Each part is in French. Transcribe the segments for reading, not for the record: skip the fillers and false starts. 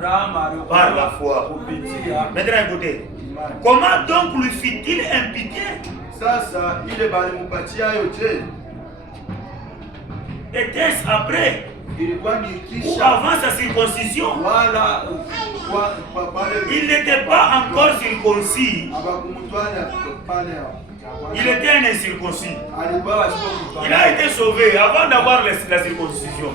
par la foi. Maintenant écoutez, comment donc lui fit-il impiter? Était-ce après ou avant sa circoncision? Il n'était pas encore circoncis. Il était un incirconcis. Il a été sauvé avant d'avoir la circoncision.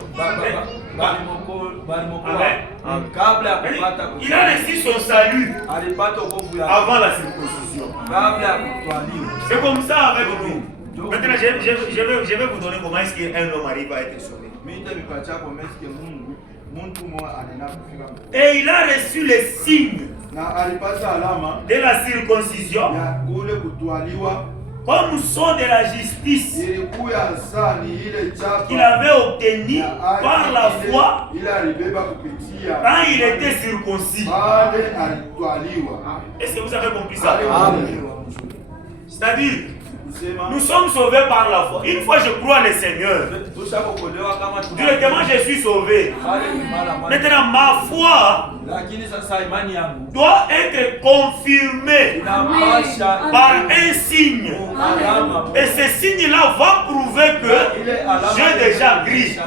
Il a reçu son salut avant la circoncision. C'est comme ça avec nous. Maintenant, je vais vous donner comment est-ce qu'un homme arrive à être sauvé. Et il a reçu les signes de la circoncision comme son de la justice qu'il avait obtenu par la foi quand il était circoncis. Est-ce que vous avez compris ça? C'est-à-dire, nous sommes sauvés par la foi. Une fois je crois le Seigneur, directement je suis sauvé. Maintenant ma foi doit être confirmée par un signe. Et ce signe-là va prouver que j'ai déjà gris.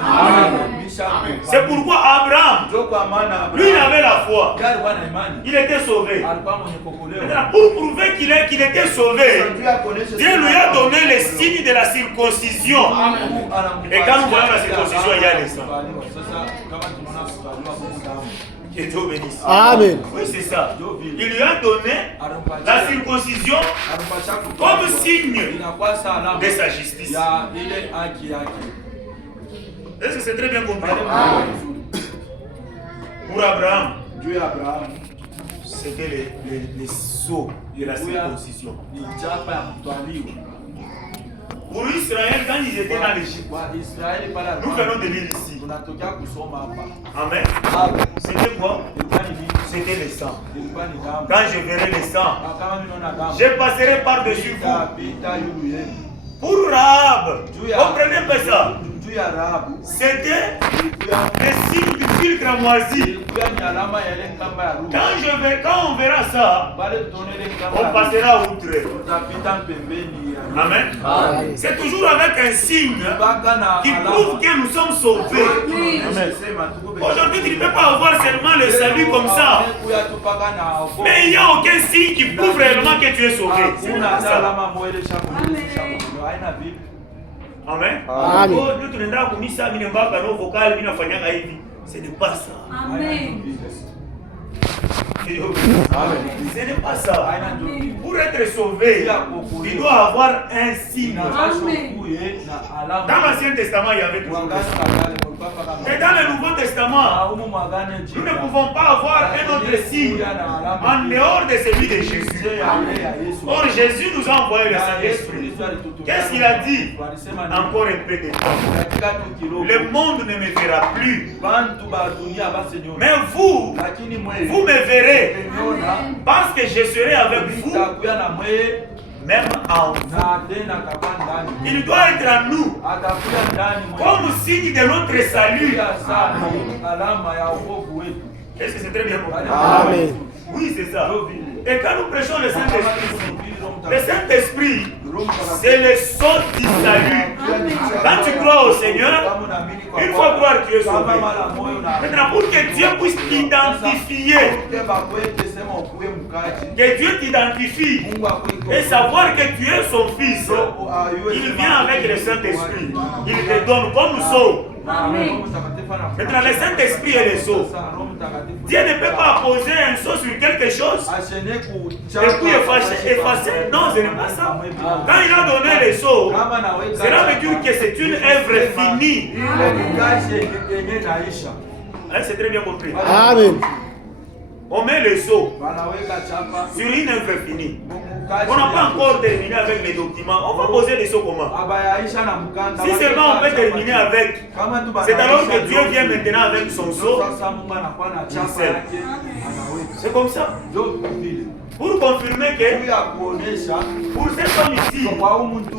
C'est pourquoi Abraham, lui il avait la foi. Il était sauvé. Maintenant, pour prouver qu'il était sauvé, Dieu lui a donné les signes de la circoncision. Et quand nous voyons la circoncision, il y a les sangs. Que Dieu bénisse. Amen. Oui, c'est ça. Il lui a donné la circoncision comme signe de sa justice. Est-ce que c'est très bien compris? Pour Abraham, c'était les sceaux de la circoncision. Pour Israël, quand ils étaient dans l'Égypte, nous venons de lire ici. Amen. C'était quoi? C'était le sang. Quand je verrai le sang, je passerai par-dessus vous. Pour Rahab, comprenez un peu ça. C'était le signe du fil cramoisi. Quand on verra ça, on passera outre. Amen. C'est toujours avec un signe qui prouve que nous sommes sauvés. Aujourd'hui, tu ne peux pas avoir seulement le salut comme ça. Mais il n'y a aucun signe qui prouve réellement que tu es sauvé. Amen. Amen. Ce n'est pas ça. Amen. Ce n'est pas ça. Pour être sauvé, il doit avoir un signe. Dans l'Ancien Testament, il y avait toujours ça. Et dans le Nouveau Testament, nous ne pouvons pas avoir un autre signe en dehors de celui de Jésus. Or, Jésus nous a envoyé le Saint-Esprit. Qu'est-ce qu'il a dit? Encore un peu de temps. Le monde ne me verra plus. Mais vous me verrez. Parce que je serai avec vous. Même en vous. Il doit être en nous comme signe de notre salut. Est-ce que c'est très bien compris? Amen. Oui, c'est ça. Et quand nous prêchons le Saint-Esprit, c'est le son du salut. Quand tu crois au Seigneur, une fois croire que tu es sauvé. Maintenant, pour que Dieu puisse t'identifier, que Dieu t'identifie et savoir que tu es son fils, il vient avec le Saint-Esprit. Il te donne comme sceau. Maintenant, le Saint-Esprit est le sceau. Dieu ne peut pas poser un sceau sur quelque chose et puis effacer. Non, ce n'est pas ça. Quand il a donné le sceau, cela veut dire que c'est une œuvre finie. C'est très bien compris. Amen. On met le sceau sur une œuvre finie. On n'a pas encore terminé avec les documents. On va poser les sceaux comment? Si seulement on peut terminer avec, c'est alors que Dieu vient maintenant avec son sceau. C'est comme ça. Pour confirmer que pour cet homme ici,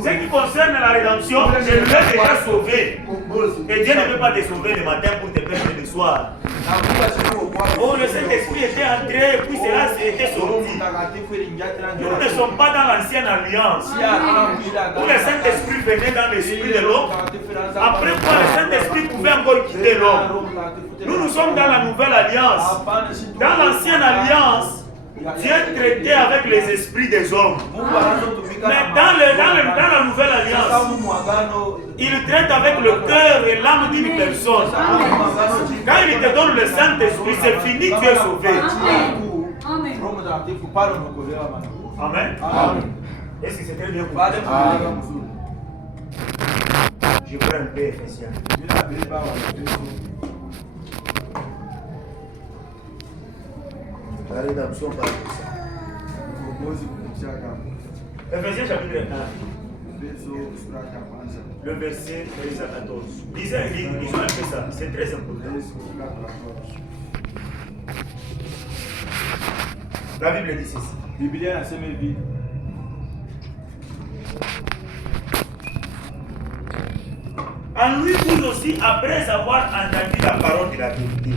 ce qui concerne la rédemption, je l'ai déjà sauvé. Et Dieu ne peut pas te sauver le matin pour te perdre le soir. Oh, le Saint-Esprit était entré, puis cela était sorti. Nous ne sommes pas dans l'ancienne alliance. Où le Saint-Esprit venait dans l'esprit de l'homme. Après quoi, le Saint-Esprit pouvait encore quitter l'homme. Nous sommes dans la nouvelle alliance. Dans l'ancienne alliance, Dieu traitait avec les esprits des hommes. Mais dans la nouvelle alliance, il traite avec le cœur et l'âme d'une personne. Quand il te donne le Saint-Esprit, c'est fini, tu es sauvé. Amen. Est-ce que c'est très bien pour vous? Je prends un peu Ephésiens. La rédemption par ça. Ephésiens chapitre 1. Le verset 13 à 14. Lisons un peu ça, c'est très important. La Bible dit ceci. En lui, vous aussi, après avoir entendu la parole de la vérité,